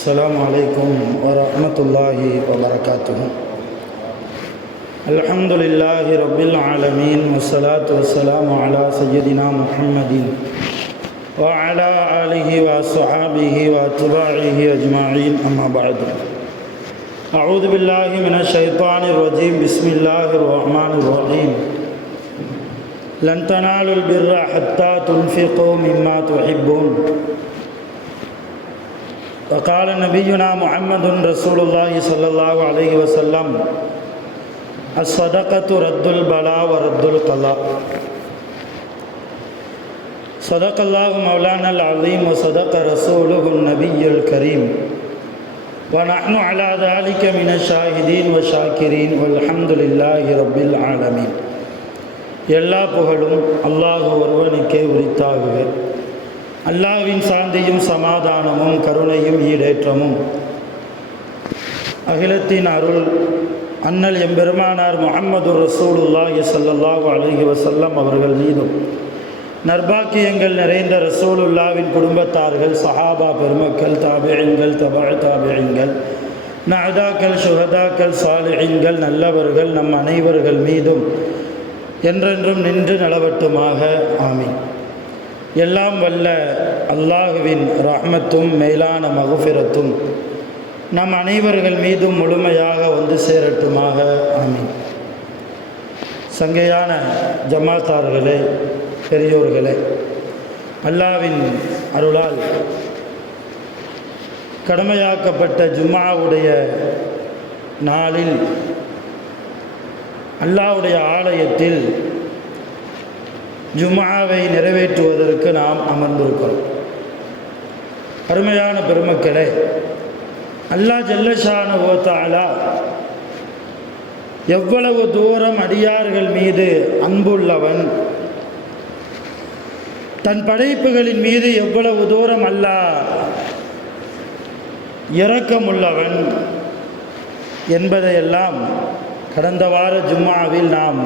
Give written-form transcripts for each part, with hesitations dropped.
السلام عليكم ورحمة الله وبركاته. الحمد لله رب العالمين والصلاة والسلام على سيدنا محمد وعلى آله وصحابه واتباعه أجمعين، أما بعد. أعوذ بالله من الشيطان الرجيم. بسم الله الرحمن الرحيم. لن تنالوا البر حتى تنفقوا مما تحبون. وقال نبينا محمد رسول الله صلى الله عليه وسلم: الصدقة رد البلاء ورد القضاء. صدق الله مولانا العظيم وصدق رسوله النبي الكريم، ونحن على ذلك من الشاهدين والشاكرين والحمد لله رب العالمين. எல்லா புகழும் அல்லாஹ் ஒருவனுக்கே உரித்தாகுக. அல்லாஹ்வின் சாந்தியும் சமாதானமும் கருணையும் ஈடேற்றமும் அகிலத்தின் அருள் அண்ணல் எம்பெருமானார் முஹம்மது ரசூலுல்லாஹி ஸல்லல்லாஹு அலைஹி வஸல்லம் அவர்கள் மீதும், நற்பாக்கியங்கள் நிறைந்த ரசூலுல்லாவின் குடும்பத்தார்கள், சஹாபா பெருமக்கள், தாபிஈன்கள், தபஅ தாபிஈன்கள், நஅதாக்கள், ஷுஹதாக்கள், சாலிஹீன்கள், நல்லவர்கள் நம் அனைவர்கள் மீதும் என்றென்றும் நின்று நிலவட்டுமாக. ஆமீன். எல்லாம் வல்ல அல்லாஹுவின் ரஹ்மத்தும் மேலான மகுஃபிரத்தும் நம் அனைவர்கள் மீதும் முழுமையாக வந்து சேரட்டுமாக. ஆமீன். சங்கையான ஜமாத்தார்களே, பெரியோர்களே, அல்லாஹ்வின் அருளால் கடமையாக்கப்பட்ட ஜும்ஆவுடைய நாளில் அல்லாஹ்வுடைய ஆலயத்தில் ஜும்ஆவை நிறைவேற்றுவதற்கு நாம் அமர்ந்திருக்கிறோம். அருமையான பெருமக்களே, அல்லாஹ் ஜல்லஷானஹு வ தஆலா எவ்வளவு தூரம் அடியார்கள் மீது அன்புள்ளவன், தன் படைப்புகளின் மீது எவ்வளவு தூரம் அல்லாஹ் இரக்கமுள்ளவன் என்பதையெல்லாம் கடந்த வார ஜும்ஆவில் நாம்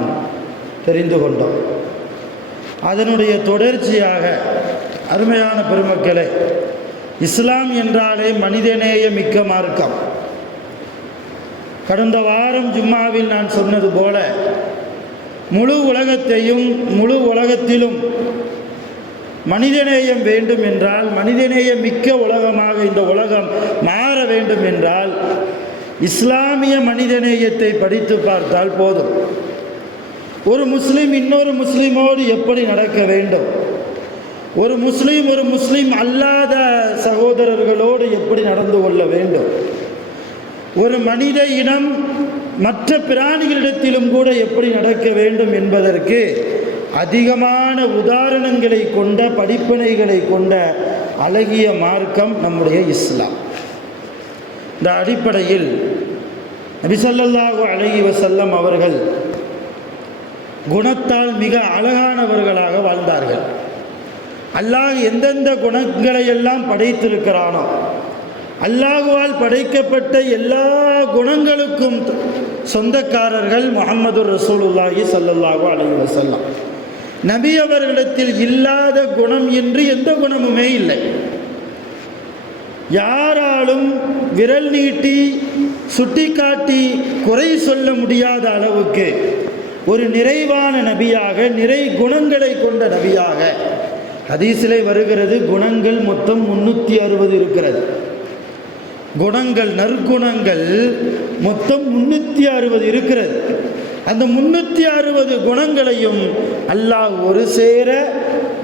தெரிந்து கொண்டோம். அதனுடைய தொடர்ச்சியாக அருமையான பெருமக்களே, இஸ்லாம் என்றாலே மனிதநேய மிக்க மார்க்கம். கடந்த வாரம் ஜும்ஆவில் நான் சொன்னது போல முழு உலகத்தையும், முழு உலகத்திலும் மனிதநேயம் வேண்டும் என்றால், மனிதநேயம் மிக்க உலகமாக இந்த உலகம் மாற வேண்டும் என்றால், இஸ்லாமிய மனிதநேயத்தை படித்து பார்த்தால் போதும். ஒரு முஸ்லீம் இன்னொரு முஸ்லீமோடு எப்படி நடக்க வேண்டும், ஒரு முஸ்லீம் அல்லாத சகோதரர்களோடு எப்படி நடந்து கொள்ள வேண்டும், ஒரு மனித இனம் மற்ற பிராணிகளிடத்திலும் கூட எப்படி நடக்க வேண்டும் என்பதற்கு அதிகமான உதாரணங்களை கொண்ட, படிப்பினைகளை கொண்ட அழகிய மார்க்கம் நம்முடைய இஸ்லாம். இந்த அடிப்படையில் நபி ஸல்லல்லாஹு அலைஹி வஸல்லம் அவர்கள் குணத்தால் மிக அழகானவர்களாக வாழ்ந்தார்கள். அல்லாஹ் எந்தெந்த குணங்களை எல்லாம் படைத்திருக்கிறானோ, அல்லாஹுவால் படைக்கப்பட்ட எல்லா குணங்களுக்கும் சொந்தக்காரர்கள் முஹம்மது ரசூலுல்லாஹி ஸல்லல்லாஹு அலைஹி வஸல்லம். நபி அவர்களிடத்தில் இல்லாத குணம் என்று எந்த குணமுமே இல்லை. யாராலும் விரல் நீட்டி சுட்டிக்காட்டி குறை சொல்ல முடியாத அளவுக்கு ஒரு நிறைவான நபியாக, நிறை குணங்களை கொண்ட நபியாக. ஹதீஸிலே வருகிறது, குணங்கள் மொத்தம் 360 இருக்கிறது. குணங்கள், நற்குணங்கள் மொத்தம் 360 இருக்கிறது. அந்த 360 குணங்களையும் அல்லாஹ் ஒரு சேர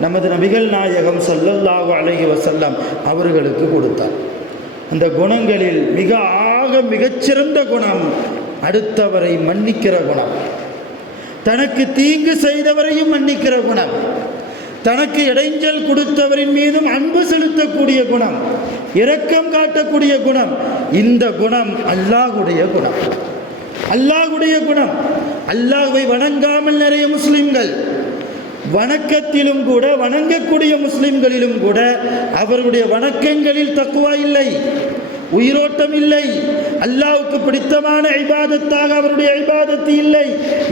நமது நபிகள் நாயகம் ஸல்லல்லாஹு அலைஹி வஸல்லம் அவர்களுக்கு கொடுத்தார். அந்த குணங்களில் மிகச்சிறந்த குணம் அடுத்தவரை மன்னிக்கிற குணம். தனக்கு தீங்கு செய்தவரையும் மன்னிக்கிற குணம், தனக்கு இடைஞ்சல் கொடுத்தவரின் மீதும் அன்பு செலுத்தக்கூடிய குணம், இரக்கம் காட்டக்கூடிய குணம். இந்த குணம் அல்லாஹ்வுடைய குணம். அல்லாஹ்வுடைய குணம். அல்லாஹ்வை வணங்காமல் நிறைய முஸ்லிம்கள், வணக்கத்திலும் கூட வணங்கக்கூடிய முஸ்லிம்களிலும் கூட அவர்களுடைய வணக்கங்களில் தக்வா இல்லை, உயிரோட்டம் இல்லை, அல்லாஹ்வுக்கு பிடித்தமான இபாதத்தாக அவருடைய இபாதத்து இல்லை.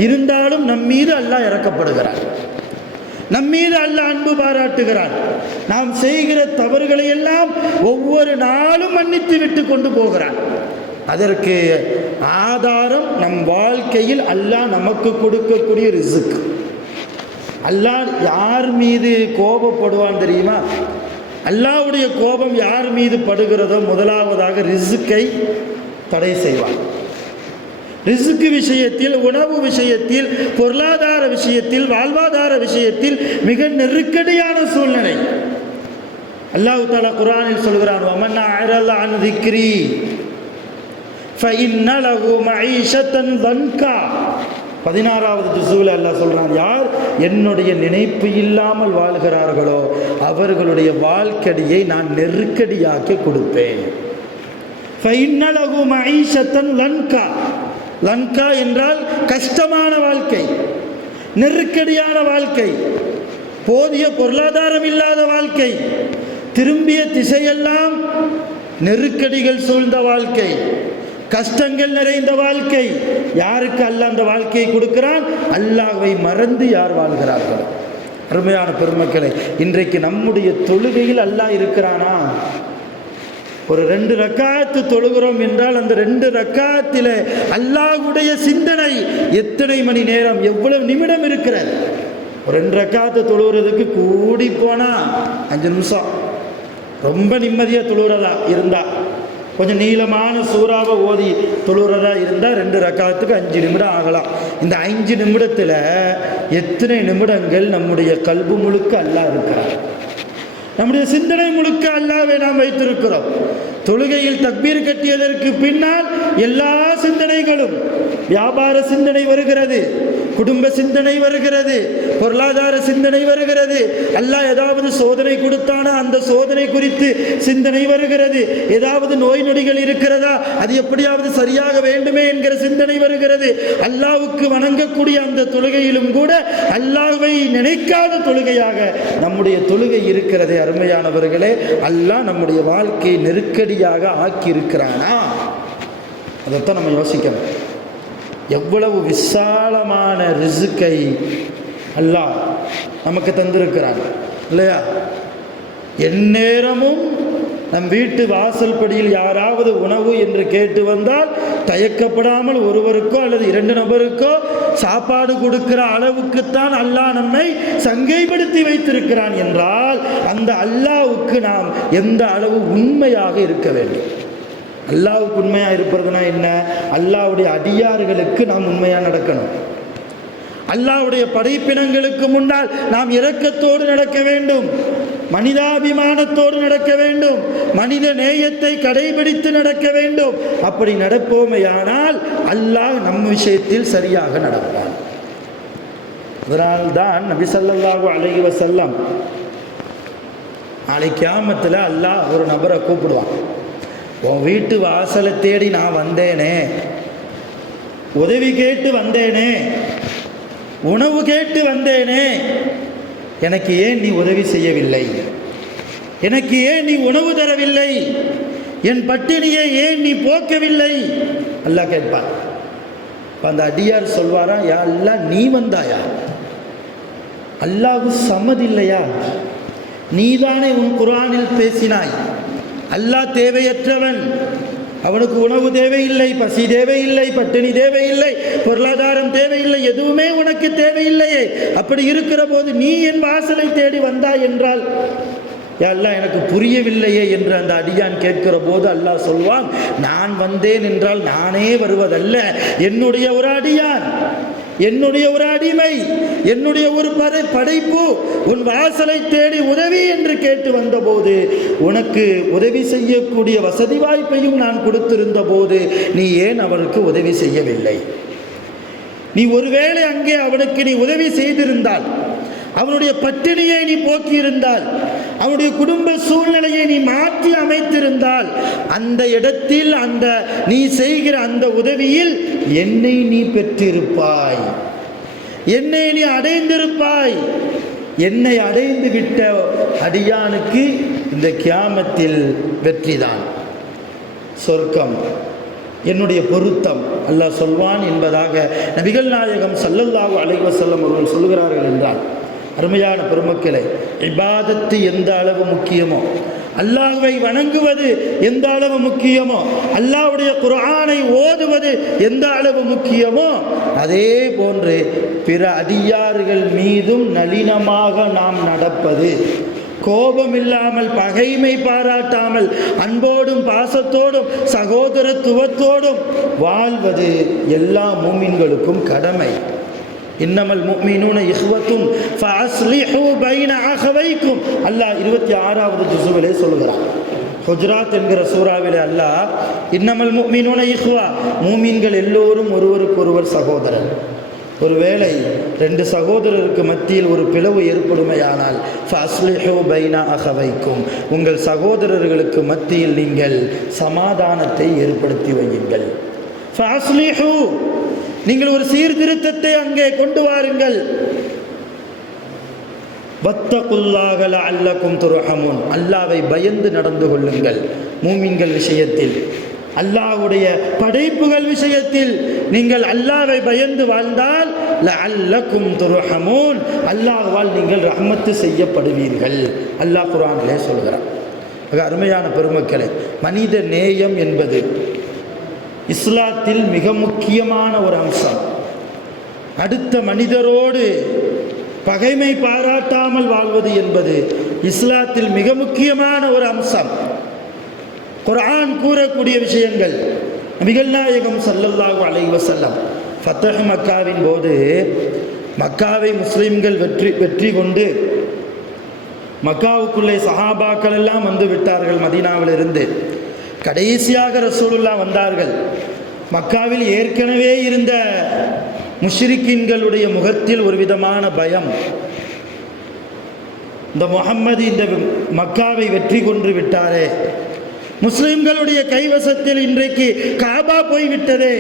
இருந்தாலும் நம் மீது அல்லாஹ் இரக்கப்படுகிறார், நம் மீது அல்லாஹ் அன்பு பாராட்டுகிறான். நாம் செய்கிற தவறுகளை எல்லாம் ஒவ்வொரு நாளும் மன்னித்து விட்டு கொண்டு போகிறான். அதற்கு ஆதாரம் நம் வாழ்க்கையில் அல்லாஹ் நமக்கு கொடுக்கக்கூடிய ரிஸ்க். அல்லாஹ் யார் மீது கோபப்படுவான் தெரியுமா? அல்லாஹ்வுடைய கோபம் யார் மீது படுகிறதோ முதலாவதாக ரிஸ்கை தடை செய்வான். ரிஸ்க் விஷயத்தில், உணவு விஷயத்தில், பொருளாதார விஷயத்தில், வாழ்வாதார விஷயத்தில் மிக நெருக்கடியான சூழ்நிலை. அல்லாஹ் தஆலா குர்ஆனில் சொல்கிறான், வமன் அஅரத அன் திக்ரி ஃபஇன்ன லஹு மஈஷத்தன் தன்கா. 16வது ஜுஸூல அல்லாஹ் சொல்றான், யார் என்னுடைய நினைப்பு இல்லாமல் வாழ்கிறார்களோ அவர்களுடைய வாழ்க்கையை நான் நெருக்கடியாக்கி கொடுப்பேன். ஃபஇன்ன லஹு மஈஷத்தன் லன்கா. லன்கா என்றால் கஷ்டமான வாழ்க்கை, நெருக்கடியான வாழ்க்கை, போதிய பொருளாதாரம் இல்லாத வாழ்க்கை, திரும்பிய திசையெல்லாம் நெருக்கடிகள் சூழ்ந்த வாழ்க்கை, கஷ்டங்கள் நிறைந்த வாழ்க்கை. யாருக்கு அல்லாஹ் அந்த வாழ்க்கையை கொடுக்கிறான்? அல்லாஹ்வை மறந்து யார் வாழ்கிறார்கள்? அருமையான பெருமக்களே, இன்றைக்கு நம்முடைய தொழுகையில் அல்லாஹ் இருக்கிறானா? ஒரு 2 ரக்காத்து தொழுகிறோம் என்றால் அந்த 2 ரக்காத்தில் அல்லாஹ்வுடைய சிந்தனை எத்தனை மணி நேரம், எவ்வளவு நிமிடம் இருக்கிறது? ஒரு 2 ரக்காத்து தொழுகிறதுக்கு கூடி போனா 5 நிமிஷம். ரொம்ப நிம்மதியாக தொழுகிறதா இருந்தால், கொஞ்சம் நீளமான சூறாவை ஓதி தொழுகிறதா இருந்தால் 2 ரக்காத்துக்கு 5 நிமிடம் ஆகலாம். இந்த 5 நிமிடத்தில் எத்தனை நிமிடங்கள் நம்முடைய கல்பு முழுக்க அல்லாஹ் இருக்கிறார், நம்முடைய சிந்தனை முழுக்க அல்லாஹ்வை நாம் வைத்திருக்கிறோம். தொழுகையில் தக்பீர் கட்டியதற்கு பின்னால் எல்லா சிந்தனைகளும், வியாபார சிந்தனை வருகிறது, குடும்ப சிந்தனை வருகிறது, பொருளாதார சிந்தனை வருகிறது, அல்லாஹ் ஏதாவது சோதனை கொடுத்தானா அந்த சோதனை குறித்து சிந்தனை வருகிறது, ஏதாவது நோய் நொடிகள் இருக்கிறதா அது எப்படியாவது சரியாக வேண்டுமே என்கிற சிந்தனை வருகிறது. அல்லாஹ்வுக்கு வணங்கக்கூடிய அந்த தொழுகையிலும் கூட அல்லாஹ்வை நினைக்காத தொழுகையாக நம்முடைய தொழுகை இருக்கிறது. அருமையானவர்களே, அல்லாஹ் நம்முடைய வாழ்க்கையை நெருக்கடியாக ஆக்கி இருக்கிறானா? அதைத்தான் நம்ம யோசிக்கணும். எவ்வளவு விசாலமான ரிஸ்கை அல்லாஹ் நமக்கு தந்திருக்கிறான் இல்லையா? எந்நேரமும் நம் வீட்டு வாசல் படியில் யாராவது உணவு என்று கேட்டு வந்தால் தயக்கப்படாமல் ஒருவருக்கோ அல்லது 2 நபருக்கோ சாப்பாடு கொடுக்கிற அளவுக்குத்தான் அல்லாஹ் நம்மை சங்கைப்படுத்தி வைத்திருக்கிறான் என்றால் அந்த அல்லாஹ்வுக்கு நாம் எந்த அளவு உண்மையாக இருக்க வேண்டும்? அல்லாஹ்வுக்கு உண்மையாக இருப்பதுனா என்ன? அல்லாஹ்வுடைய அடியார்களுக்கு நாம் உண்மையாக நடக்கணும். அல்லாஹ்வுடைய படைப்பினங்களுக்கு முன்னால் நாம் இரக்கத்தோடு நடக்க வேண்டும், மனிதாபிமானத்தோடு நடக்க வேண்டும், மனித நேயத்தை கடைபிடித்து நடக்க வேண்டும். அப்படி நடப்போமையானால் அல்லாஹ் நம் விஷயத்தில் சரியாக நடப்பான். அதனால்தான் நபி ஸல்லல்லாஹு அலைஹி வஸல்லம் நாளை கியாமத்தில் அல்லாஹ் ஒரு நபரை கூப்பிடுவான். உன் வீட்டு வாசலை தேடி நான் வந்தேனே, உதவி கேட்டு வந்தேனே, உணவு கேட்டு வந்தேனே, எனக்கு ஏன் நீ உதவி செய்யவில்லை? எனக்கு ஏன் நீ உணவு தரவில்லை? என் பட்டினியை ஏன் நீ போக்கவில்லை? அல்லாஹ் கேட்பான். அந்த அடியார் சொல்வாரா, யா அல்லாஹ் நீ வந்தாயா? அல்லாஹ்வு சம்மதில்லையா? நீதானே உன் குர்ஆனில் பேசினாய், அல்லாஹ் தேவையற்றவன், அவனுக்கு உணவு தேவையில்லை, பசி தேவையில்லை, பட்டினி தேவையில்லை, பொருளாதாரம் தேவையில்லை, எதுவுமே உனக்கு தேவையில்லையே. அப்படி இருக்கிற போது நீ என் வாசலை தேடி வந்தாய் என்றால் அல்லாஹ் எனக்கு புரியவில்லையே என்று அந்த அடியான் கேட்கிற போது அல்லாஹ் சொல்வான், நான் வந்தேன் என்றால் நானே வருவதல்ல, என்னுடைய ஒரு அடியான், என்னுடைய ஒரு அடிமை, என்னுடைய ஒரு படைப்பு உன் வாசலை தேடி உதவி என்று கேட்டு வந்தபோது உனக்கு உதவி செய்யக்கூடிய வசதி வாய்ப்பையும் நான் கொடுத்திருந்த போது நீ ஏன் அவருக்கு உதவி செய்யவில்லை? நீ ஒருவேளை அங்கே அவனுக்கு நீ உதவி செய்திருந்தால், அவனுடைய பட்டினியை நீ போக்கியிருந்தால், அவனுடைய குடும்ப சூழ்நிலையை நீ மாற்றி அமைத்திருந்தால், அந்த இடத்தில் அந்த நீ செய்கிற அந்த உதவியில் என்னை நீ பெற்றிருப்பாய், என்னை நீ அடைந்திருப்பாய். என்னை அடைந்து விட்ட அடியானுக்கு இந்த கியாமத்தில் வெற்றிதான், சொர்க்கம், என்னுடைய பொருத்தம் அல்லாஹ் சொல்வான் என்பதாக நபிகள் நாயகம் ஸல்லல்லாஹு அலைஹி வஸல்லம் அவர்கள் சொல்கிறார்கள் என்றால், அருமையான பெருமக்களே, இபாதத்து எந்த அளவு முக்கியமோ, அல்லாஹ்வை வணங்குவது எந்த அளவு முக்கியமோ, அல்லாஹ்வுடைய குர்ஆனை ஓதுவது எந்த அளவு முக்கியமோ, அதே போன்று பிற அடியார்கள் மீதும் நளினமாக நாம் நடப்பது, கோபம் இல்லாமல், பகைமை பாராட்டாமல், அன்போடும் பாசத்தோடும் சகோதரத்துவத்தோடும் வாழ்வது எல்லா மூமின்களுக்கும் கடமை. இன்னமல் முஃமினூன இஹ்வத்துன் ஃபஅஸ்லிஹு பைன அஹவைக்கும் அல்லாஹ் 26வது ஜுஸுவிலே சொல்கிறான். ஹுஜராத் என்கிற சூறாவிலே அல்லாஹ் இன்னமல் முஃமினூன இஹ்வா, மூமின்கள் எல்லோரும் ஒருவருக்கொருவர் சகோதரர். ஒருவேளை 2 சகோதரருக்கு மத்தியில் ஒரு பிளவு ஏற்படுமையானால் ஃபஅஸ்லிஹு பைன அஹவைக்கும், உங்கள் சகோதரர்களுக்கு மத்தியில் நீங்கள் சமாதானத்தை ஏற்படுத்தி வையுங்கள். ஃபஅஸ்லிஹு, நீங்கள் ஒரு சீர்திருத்தத்தை அங்கே கொண்டு வாருங்கள். வத்தகுல்லாஹ லஅல்லகும் துர்ஹமூன், அல்லாஹ்வை பயந்து நடந்து கொள்ளுங்கள். மூமின்கள் விஷயத்தில், அல்லாஹ்வுடைய படைப்புகள் விஷயத்தில் நீங்கள் அல்லாஹ்வை பயந்து வாழ்ந்தால் லஅல்லகும் துர்ஹமூன், அல்லாஹ்வால் நீங்கள் ரஹ்மத்து செய்யப்படுவீர்கள். அல்லாஹ் குர்ஆனிலே சொல்கிறார். அருமையான பெருமக்களே, மனித நேயம் என்பது இஸ்லாத்தில் மிக முக்கியமான ஒரு அம்சம். அடுத்த மனிதரோடு பகைமை பாராட்டாமல் வாழ்வது என்பது இஸ்லாத்தில் மிக முக்கியமான ஒரு அம்சம். குர்ஆன் கூறக்கூடிய விஷயங்கள். நபிகள் நாயகம் ஸல்லல்லாஹு அலைஹி வஸல்லம் ஃபத்ஹ் மக்காவின் போது மக்காவை முஸ்லிம்கள் வெற்றி கொண்டு மக்காவுக்குள்ளே சஹாபாக்கள் எல்லாம் வந்து விட்டார்கள். மதீனாவிலிருந்து கடைசியாக ரசூலுல்லாஹ் வந்தார்கள். மக்காவில் ஏற்கனவே இருந்த முஷ்ரிக்கீன்களுடைய முகத்தில் ஒரு விதமான பயம். இந்த முஹம்மது இந்த மக்காவை வெற்றி கொண்டு விட்டாரே, முஸ்லிம்களுடைய கைவசத்தில் இன்றைக்கு காபா போய்விட்டதே,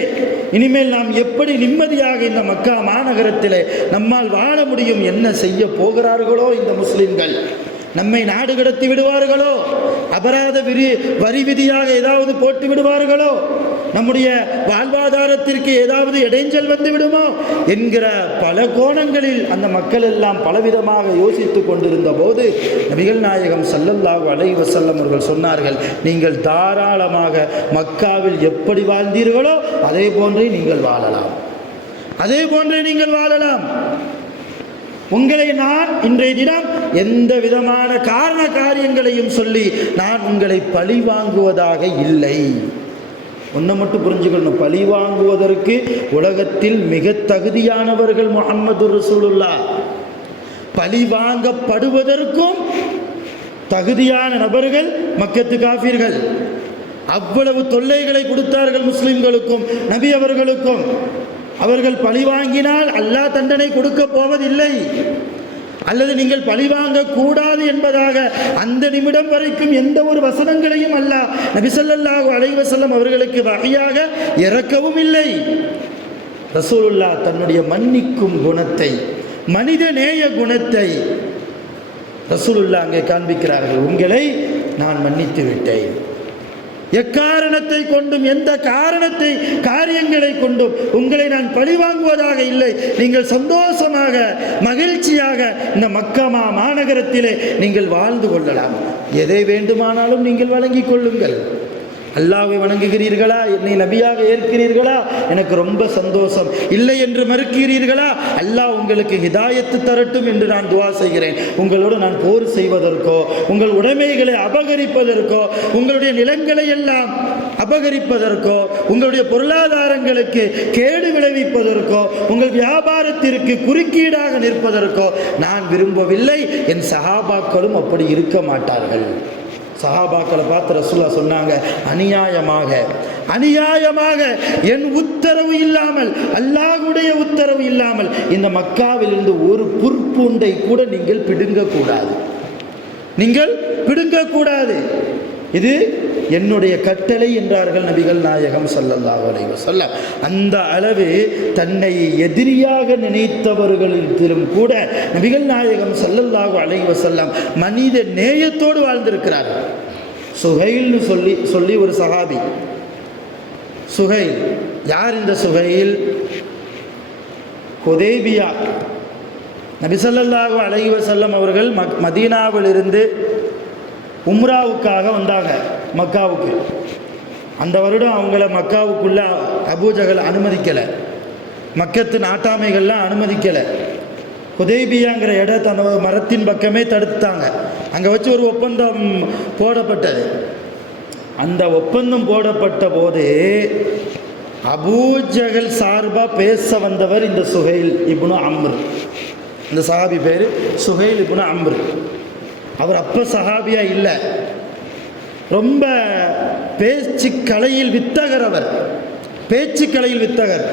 இனிமேல் நாம் எப்படி நிம்மதியாக இந்த மக்கா மாநகரத்திலே நம்மால் வாழ முடியும்? என்ன செய்ய போகிறார்களோ இந்த முஸ்லிம்கள்? நம்மை நாடு கடத்தி விடுவார்களோ? அபராத வரி விதியாக ஏதாவது போட்டு விடுவார்களோ? நம்முடைய வாழ்வாதாரத்திற்கு ஏதாவது இடைஞ்சல் வந்து விடுமோ என்கிற பல கோணங்களில் அந்த மக்கள் எல்லாம் பலவிதமாக யோசித்து கொண்டிருந்த போது நபிகள் நாயகம் ஸல்லல்லாஹு அலைஹி வஸல்லம் அவர்கள் சொன்னார்கள், நீங்கள் தாராளமாக மக்காவில் எப்படி வாழ்ந்தீர்களோ அதே போன்றே நீங்கள் வாழலாம், அதே போன்றே நீங்கள் வாழலாம். உங்களை நான் இன்றைய தினம் எந்த விதமான காரண காரியங்களையும் சொல்லி நான் உங்களை பழி வாங்குவதாக இல்லை. ஒன்றை மட்டும் புரிஞ்சுக்கணும், பழி வாங்குவதற்கு உலகத்தில் மிக தகுதியானவர்கள் முஹம்மது ரசூலுல்லாஹ். பழி வாங்கப்படுவதற்கும் தகுதியான நபர்கள் மக்கத்து காஃபிர்கள். அவ்வளவு தொல்லைகளை கொடுத்தார்கள் முஸ்லிம்களுக்கும் நபி அவர்களுக்கும். அவர்கள் பழி வாங்கினால் அல்லாஹ் தண்டனை கொடுக்க போவதில்லை, அல்லது நீங்கள் பழி வாங்க கூடாது என்பதாக அந்த நிமிடம் வரைக்கும் எந்த ஒரு வசனங்களையும் அல்லாஹ் நபி ஸல்லல்லாஹு அலைஹி வஸல்லம் அவர்களுக்கு வஹியாக இறக்கவும் இல்லை. ரசூலுல்லாஹ் தன்னுடைய மன்னிக்கும் குணத்தை, மனித நேய குணத்தை ரசூலுல்லாஹ் அங்கே காண்பிக்கிறார்கள். உங்களை நான் மன்னித்து விட்டேன், எக்காரணத்தை கொண்டும் எந்த காரியங்களை கொண்டும் உங்களை நான் பழிவாங்குவதாக இல்லை. நீங்கள் சந்தோஷமாக மகிழ்ச்சியாக இந்த மக்கா மாநகரத்திலே நீங்கள் வாழ்ந்து கொள்ளலாம். எதை வேண்டுமானாலும் நீங்கள் வழங்கிக் கொள்ளுங்கள். அல்லாஹ்வை வணங்குகிறீர்களா, என்னை நபியாக ஏற்கிறீர்களா, எனக்கு ரொம்ப சந்தோஷம். இல்லை என்று மறுக்கிறீர்களா, அல்லாஹ் உங்களுக்கு ஹிதாயத்து தரட்டும் என்று நான் துஆ செய்கிறேன். உங்களோடு நான் போர் செய்வதற்கோ, உங்கள் உடைமைகளை அபகரிப்பதற்கோ, உங்களுடைய நிலங்களை எல்லாம் அபகரிப்பதற்கோ, உங்களுடைய பொருளாதாரங்களுக்கு கேடு விளைவிப்பதற்கோ, உங்கள் வியாபாரத்திற்கு குறுக்கீடாக நிற்பதற்கோ நான் விரும்பவில்லை. என் சஹாபாக்களும் அப்படி இருக்க மாட்டார்கள். சஹாபாக்களை பார்த்து ரசூலுல்லாஹ் சொன்னாங்க, அநியாயமாக அநியாயமாக என் உத்தரவு இல்லாமல், அல்லாஹ்வுடைய உத்தரவு இல்லாமல் இந்த மக்காவிலிருந்து ஒரு புற்பூண்டை கூட நீங்கள் பிடுங்கக்கூடாது, நீங்கள் பிடுங்கக்கூடாது. இது என்னுடைய கட்டளை என்றார்கள் நபிகள் நாயகம் ஸல்லல்லாஹு அலைஹி வஸல்லம். அந்த அளவு தன்னை எதிரியாக நினைத்தவர்களிலும் கூட நபிகள் நாயகம் ஸல்லல்லாஹு அலைஹி வஸல்லம் மனித நேயத்தோடு வாழ்ந்திருக்கிறார்கள். சுஹைல்னு சொல்லி ஒரு சஹாபி. சுஹைல் யார்? இந்த சுஹைல் ஹுதைபியா நபி ஸல்லல்லாஹு அலைஹி வஸல்லம் அவர்கள் மதீனாவிலிருந்து உம்ராவுக்காக வந்தாங்க மக்காவுக்கு. அந்த வருடம் அவங்கள மக்காவுக்குள்ள அபூஜஹல் அனுமதிக்கலை, மக்கத்து நாட்டாமைகள்லாம் அனுமதிக்கலை. ஹுதைபியாங்கிற இடத்தை அந்த மரத்தின் பக்கமே தடுத்தாங்க. அங்கே வச்சு ஒரு ஒப்பந்தம் போடப்பட்டது. அந்த ஒப்பந்தம் போடப்பட்ட போது அபூஜஹல் சார்பாக பேச வந்தவர் இந்த சுஹைல் இப்னு அம்ர். இந்த சஹாபி பேர் சுஹைல் இப்னு அம்ர். அவர் அப்போ சஹாபியா இல்லை, ரொம்ப பேச்சு கலையில் வித்தகர். அவர் பேச்சு கலையில் வித்தகர்.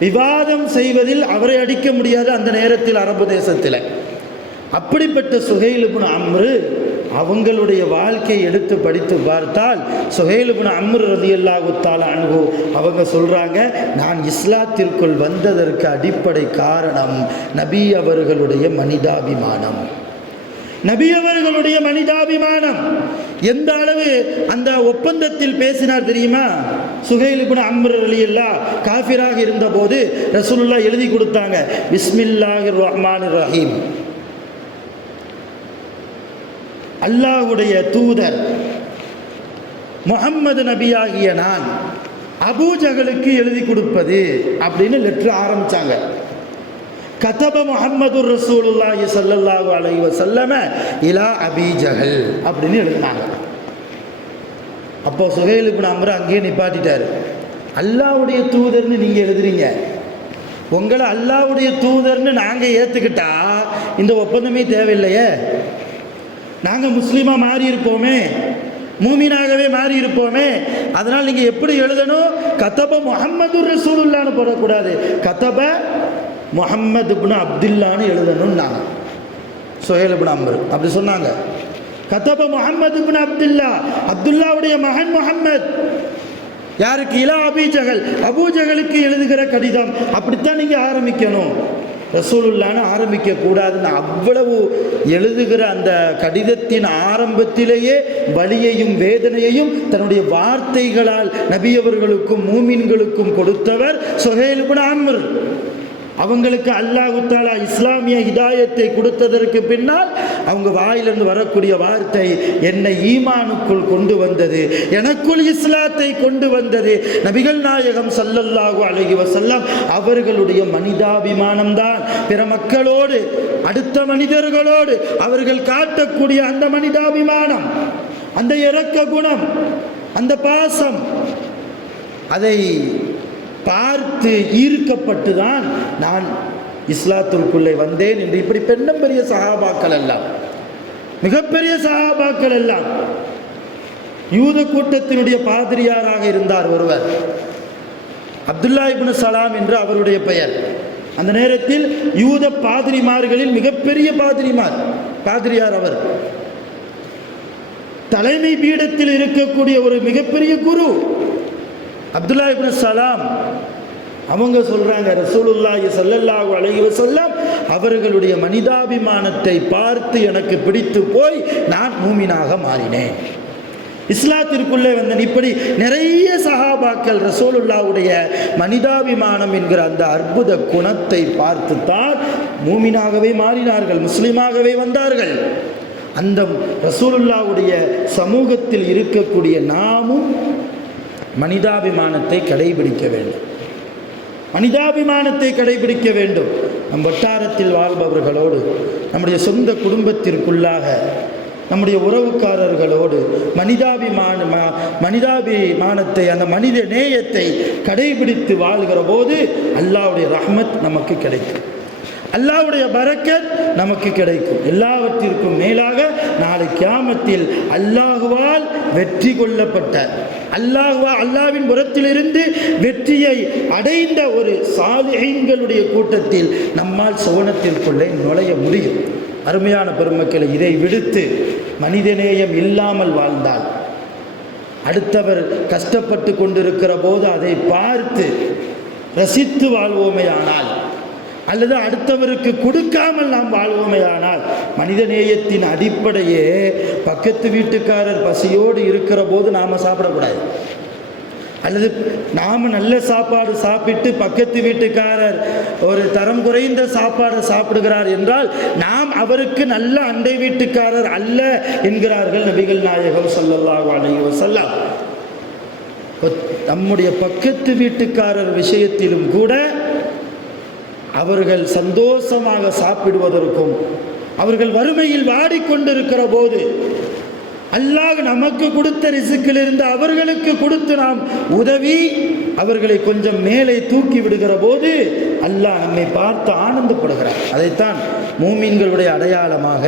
விவாதம் செய்வதில் அவரை அடிக்க முடியாது அந்த நேரத்தில் அரபு தேசத்தில். அப்படிப்பட்ட சுஹைல் இப்னு அம்ர் அவங்களுடைய வாழ்க்கையை எடுத்து படித்து பார்த்தால் சுஹைல் இப்னு அம்ர் ரலியல்லாஹு தஆலா அன்ஹு அவங்க சொல்கிறாங்க, நான் இஸ்லாத்திற்குள் வந்ததற்கு அடிப்படை காரணம் நபி அவர்களுடைய மனிதாபிமானம். நபி அவர்களுடைய மனிதாபிமானம் எந்த அளவு அந்த ஒப்பந்தத்தில் பேசினார் தெரியுமா? சுஹைல் இப்னு அம்ர் ரலியல்லாஹு காஃபிராக இருந்தபோது ரசூலுல்லாஹ் எழுதி கொடுத்தாங்க, பிஸ்மில்லாஹிர் ரஹ்மானிர் ரஹீம், அல்லாஹ்வுடைய தூதர் முஹம்மது நபியாகிய நான் அபூஜஹலுக்கு எழுதி கொடுப்பது அப்படின்னு லெட்டர் ஆரம்பிச்சாங்க. கதப முஹம்மது ரசூலுல்லாஹி ஸல்லல்லாஹு அலைஹி வஸல்லம் இலா அபீ ஜஹல் அப்படின்னு எழுதினாங்க. அப்போ சுஹைல் இப்னு அம்ர் அங்கேயே நிப்பாட்டிட்டார். அல்லாஹ்வுடைய தூதர்னு நீங்கள் எழுதுறீங்க, உங்களை அல்லாஹ்வுடைய தூதர்னு நாங்கள் ஏற்றுக்கிட்டா இந்த ஒப்பந்தமே தேவையில்லையே, நாங்கள் முஸ்லீமாக மாறி இருப்போமே, மூமினாகவே மாறி இருப்போமே, அதனால் நீங்கள் எப்படி எழுதணும்? கதப முஹம்மது ரசூலுல்லாஹ்னு போடக்கூடாது, கதப முஹம்மது இப்னு அப்துல்லான்னு எழுதணும்னு நாங்கள் சுஹைல் இப்னு அம்ர் அப்படி சொன்னாங்க. கதப முஹம்மது இப்னு அப்துல்லா, அப்துல்லாவுடைய மகன் முஹம்மத். யாருக்கு? இலா அபீ ஜஹல், அபூஜஹலுக்கு எழுதுகிற கடிதம். அப்படித்தான் நீங்கள் ஆரம்பிக்கணும், ரசூலுல்லான்னு ஆரம்பிக்க கூடாதுன்னு. அவ்வளவு எழுதுகிற அந்த கடிதத்தின் ஆரம்பத்திலேயே வலியையும் வேதனையையும் தன்னுடைய வார்த்தைகளால் நபியவர்களுக்கும் மூமின்களுக்கும் கொடுத்தவர் சுஹைல் இப்னு அம்ர். அவங்களுக்கு அல்லாஹ் தஆலா இஸ்லாமிய ஹிதாயத்தை கொடுத்ததற்கு பின்னால் அவங்க வாயிலிருந்து வரக்கூடிய வார்த்தை என்னை ஈமானுக்குள் கொண்டு வந்தது, எனக்குள் இஸ்லாத்தை கொண்டு வந்தது நபிகள் நாயகம் ஸல்லல்லாஹு அலைஹி வஸல்லம் அவர்களுடைய மனிதாபிமானம்தான். பிற மக்களோடு, அடுத்த மனிதர்களோடு அவர்கள் காட்டக்கூடிய அந்த மனிதாபிமானம், அந்த இரக்க குணம், அந்த பாசம், அதை பார்த்து ஈர்க்கப்பட்டு தான் நான் இஸ்லாத்திற்குள்ளே வந்தேன் என்று இப்படி பெண்ணும் பெரிய சஹாபாக்கள் எல்லாம், மிகப்பெரிய சஹாபாக்கள் எல்லாம். யூத கூட்டத்தினுடைய பாதிரியாராக இருந்தார் ஒருவர், அப்துல்லா இப்னு சலாம் என்று அவருடைய பெயர். அந்த நேரத்தில் யூத பாதிரிமார்களில் மிகப்பெரிய பாதிரியார் அவர். தலைமை பீடத்தில் இருக்கக்கூடிய ஒரு மிகப்பெரிய குரு அப்துல்லா இப்னு சலாம். அவங்க சொல்றாங்க, ரசூலுல்லாஹி ஸல்லல்லாஹு அலைஹி வஸல்லம் அவர்களுடைய மனிதாபிமானத்தை பார்த்து எனக்கு பிடித்து போய் நான் மூமினாக மாறினேன், இஸ்லாத்திற்குள்ளே வந்தேன். இப்படி நிறைய சஹாபாக்கள் ரசூலுல்லாஹ்வுடைய மனிதாபிமானம் என்கிற அந்த அற்புத குணத்தை பார்த்து தான் மூமினாகவே மாறினார்கள், முஸ்லிமாகவே வந்தார்கள். அந்த ரசூலுல்லாஹ்வுடைய சமூகத்தில் இருக்கக்கூடிய நாமும் மனிதாபிமானத்தை கடைபிடிக்க வேண்டும், மனிதாபிமானத்தை கடைபிடிக்க வேண்டும். நம் வட்டாரத்தில் வாழ்பவர்களோடு, நம்முடைய சொந்த குடும்பத்திற்குள்ளாக, நம்முடைய உறவுக்காரர்களோடு மனிதாபிமானத்தை, அந்த மனித நேயத்தை கடைபிடித்து வாழ்கிற போது அல்லாஹ்வுடைய ரஹ்மத் நமக்கு கிடைக்கும். அல்லாஹ்வுடைய பரக்கத் நமக்கு கிடைக்கும். எல்லாவற்றிற்கும் மேலாக நாளை கியாமத்தில் அல்லாஹ்வால் வெற்றி கொள்ளப்பட்ட அல்லாஹ்வின் புறத்திலிருந்து வெற்றியை அடைந்த ஒரு சாலிஹீன்களுடைய கூட்டத்தில் நம்மால் சுவனத்திற்குள்ளே நுழைய முடியும். அருமையான பெருமக்களை, இதை விடுத்து மனிதநேயம் இல்லாமல் வாழ்ந்தால், அடுத்தவர் கஷ்டப்பட்டு கொண்டிருக்கிற போது அதை பார்த்து ரசித்து வாழ்வோமேயானால், அல்லது அடுத்தவருக்கு கொடுக்காமல் நாம் வாழ்வோமேயானால், மனிதநேயத்தின் அடிப்படையே பக்கத்து வீட்டுக்காரர் பசியோடு இருக்கிற போது நாம் சாப்பிடக்கூடாது. அல்லது நாம் நல்ல சாப்பாடு சாப்பிட்டு பக்கத்து வீட்டுக்காரர் ஒரு தரம் குறைந்த சாப்பாடு சாப்பிடுகிறார் என்றால் நாம் அவருக்கு நல்ல அண்டை வீட்டுக்காரர் அல்ல என்கிறார்கள் நபிகள் நாயகம் ஸல்லல்லாஹு அலைஹி வஸல்லம். நம்முடைய பக்கத்து வீட்டுக்காரர் விஷயத்திலும் கூட அவர்கள் சந்தோஷமாக சாப்பிடுவதற்கும், அவர்கள் வறுமையில் வாடிக்கொண்டிருக்கிற போது அல்லாஹ் நமக்கு கொடுத்த ரிசுக்கிலிருந்து அவர்களுக்கு கொடுத்து நாம் உதவி அவர்களை கொஞ்சம் மேலே தூக்கி விடுகிற போது அல்லாஹ் நம்மை பார்த்து ஆனந்தப்படுகிறார். அதைத்தான் மூமின்களுடைய அடையாளமாக,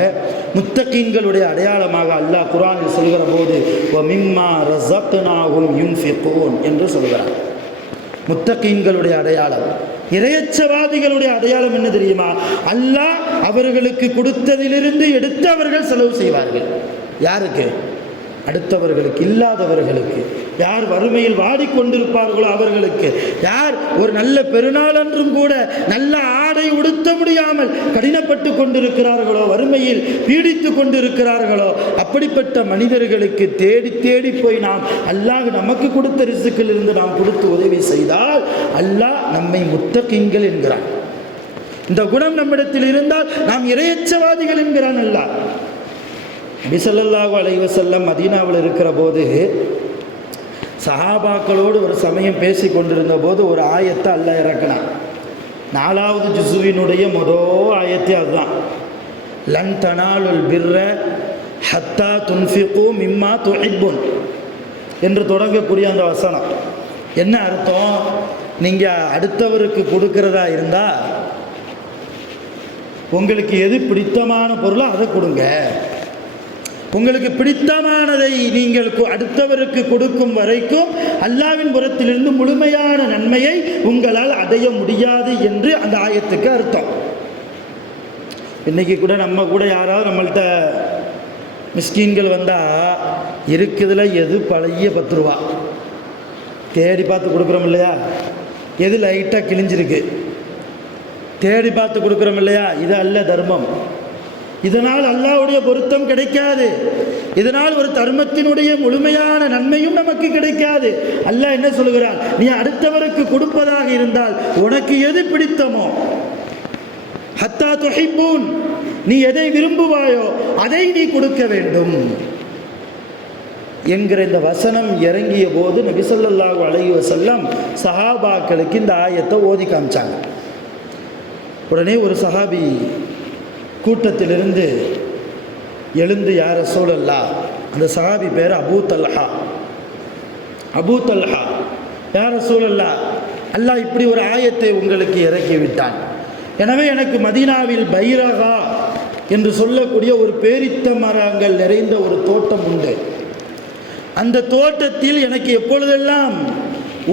முத்தகீன்களுடைய அடையாளமாக அல்லாஹ் குர்ஆனில் சொல்கிற போது வமிம்மா ரஸக்னாஹும் யுன்ஃபிகூன் என்று சொல்கிறார். முத்தகீன்களுடைய அடையாளம், இறையச்சவாதிகளுடைய அடையாளம் என்ன தெரியுமா? அல்லாஹ் அவர்களுக்கு கொடுத்ததிலிருந்து எடுத்து அவர்கள் செலவு செய்வார்கள். யாருக்கு? அடுத்தவர்களுக்கு, இல்லாதவர்களுக்கு, யார் வறுமையில் வாடிக்கொண்டிருப்பார்களோ அவர்களுக்கு, யார் ஒரு நல்ல பெருநாள் அன்றும் கூட நல்ல ஆடை உடுத்த முடியாமல் கடினப்பட்டு கொண்டிருக்கிறார்களோ, வறுமையில் பீடித்து கொண்டிருக்கிறார்களோ, அப்படிப்பட்ட மனிதர்களுக்கு தேடி தேடி போய் நாம் அல்லாஹ் நமக்கு கொடுத்த ரிசுக்கில் இருந்து நாம் கொடுத்து உதவி செய்தால் அல்லாஹ் நம்மை முத்தகீன்கள் என்கிறான். இந்த குணம் நம்மிடத்தில் இருந்தால் நாம் இறையச்சவாதிகள் என்கிறான் அல்லாஹ். நபி ஸல்லல்லாஹு அலைஹி வஸல்லம் மதீனாவில் இருக்கிற போது சஹாபாக்களோடு ஒரு சமயம் பேசி கொண்டிருந்த போது ஒரு ஆயத்தை அல்லாஹ் இறக்கினான். 4வது ஜுஸுவினுடைய முதல் ஆயத்தே அதுதான். லன் தனாலுல் பிர்ர ஹத்தா துன்ஃபிகு மிம்மா துஹிப்புன் என்று தொடங்கக்கூடிய அந்த வசனம் என்ன அர்த்தம்? நீங்கள் அடுத்தவருக்கு கொடுக்கிறதா இருந்தால் உங்களுக்கு எது பிடித்தமான பொருளோ அதை கொடுங்க. உங்களுக்கு பிடித்தமானதை நீங்கள் அடுத்தவருக்கு கொடுக்கும் வரைக்கும் அல்லாஹ்வின் புறத்திலிருந்து முழுமையான நன்மையை உங்களால் அடைய முடியாது என்று அந்த ஆயத்துக்கு அர்த்தம். இன்னைக்கு கூட நம்ம கூட யாராவது நம்மள்கிட்ட மிஸ்கீன்கள் வந்தால் இருக்குதுல எது பழைய 10 ரூபா தேடி பார்த்து கொடுக்குறோம் இல்லையா? எது லைட்டாக கிழிஞ்சிருக்கு தேடி பார்த்து கொடுக்குறோம் இல்லையா? இது அல்ல தர்மம். இதனால் அல்லாஹ்வுடைய பொருத்தம் கிடைக்காது. இதனால் ஒரு தர்மத்தினுடைய முழுமையான நன்மையும் நமக்கு கிடைக்காது. அல்லாஹ் என்ன சொல்கிறான்? நீ அடுத்தவருக்கு கொடுப்பதாக இருந்தால் உனக்கு எது பிடித்தமோ, ஹத்தா துஹிப்பூன், நீ எதை விரும்புவாயோ அதை நீ கொடுக்க வேண்டும் என்கிற இந்த வசனம் இறங்கிய போது நபி ஸல்லல்லாஹு அலைஹி வஸல்லம் சஹாபாக்களுக்கு இந்த ஆயத்தை ஓதி காமிச்சாங்க. உடனே ஒரு சஹாபி கூட்டத்திலிருந்து எழுந்து, யா ரசூலல்லாஹ், அந்த சஹாபி பேர் அபூ தல்ஹா, யா ரசூலல்லாஹ், அல்லாஹ் இப்படி ஒரு ஆயத்தை உங்களுக்கு இறக்கி விட்டான். எனவே எனக்கு மதீனாவில் பைரகா என்று சொல்லக்கூடிய ஒரு பேரித்த மரங்கள் நிறைந்த ஒரு தோட்டம் உண்டு. அந்த தோட்டத்தில் எனக்கு எப்பொழுதெல்லாம்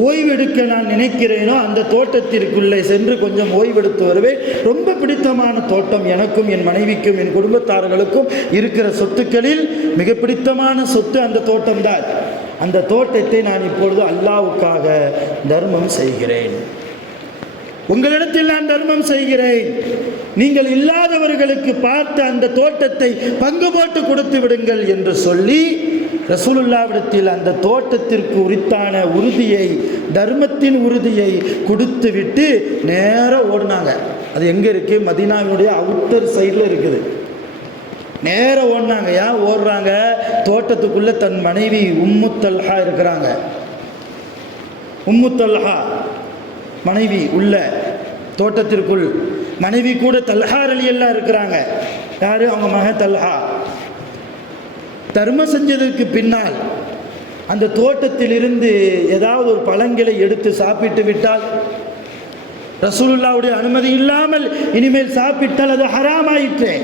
ஓய்வெடுக்க நான் நினைக்கிறேனோ அந்த தோட்டத்திற்குள்ளே சென்று கொஞ்சம் ஓய்வெடுத்து வருவேன். ரொம்ப பிடித்தமான தோட்டம். எனக்கும் என் மனைவிக்கும் என் குடும்பத்தார்களுக்கும் இருக்கிற சொத்துக்களில் மிக பிடித்தமான சொத்து அந்த தோட்டம்தான். அந்த தோட்டத்தை நான் இப்பொழுது அல்லாஹ்வுக்காக தர்மம் செய்கிறேன். உங்களிடத்தில் நான் தர்மம் செய்கிறேன். நீங்கள் இல்லாதவர்களுக்கு பார்த்து அந்த தோட்டத்தை பங்கு போட்டு கொடுத்து விடுங்கள் என்று சொல்லி ரசூலுல்லாஹ்விடத்தில் அந்த தோட்டத்திற்கு உரித்தான உறுதியை, தர்மத்தின் உறுதியை கொடுத்து விட்டு நேராக ஓடினாங்க. அது எங்கே இருக்குது? மதீனாவினுடைய அவுட்டர் சைடில் இருக்குது. நேராக ஓடினாங்க. ஏன் ஓடுறாங்க? தோட்டத்துக்குள்ளே தன் மனைவி உம்மு தல்ஹா இருக்கிறாங்க. உம்மு தல்ஹா மனைவி உள்ள தோட்டத்திற்குள், மனைவி கூட தல்ஹா ரலியல்லாஹு இருக்கிறாங்க. யார்? அவங்க மகன் தல்ஹா. தர்மம் செஞ்சதற்கு பின்னால் அந்த தோட்டத்தில் இருந்து ஏதாவது ஒரு பழங்களை எடுத்து சாப்பிட்டு விட்டால் ரசூலுல்லாவுடைய அனுமதி இல்லாமல் இனிமேல் சாப்பிட்டால் அது ஹராம் ஆயிற்றே.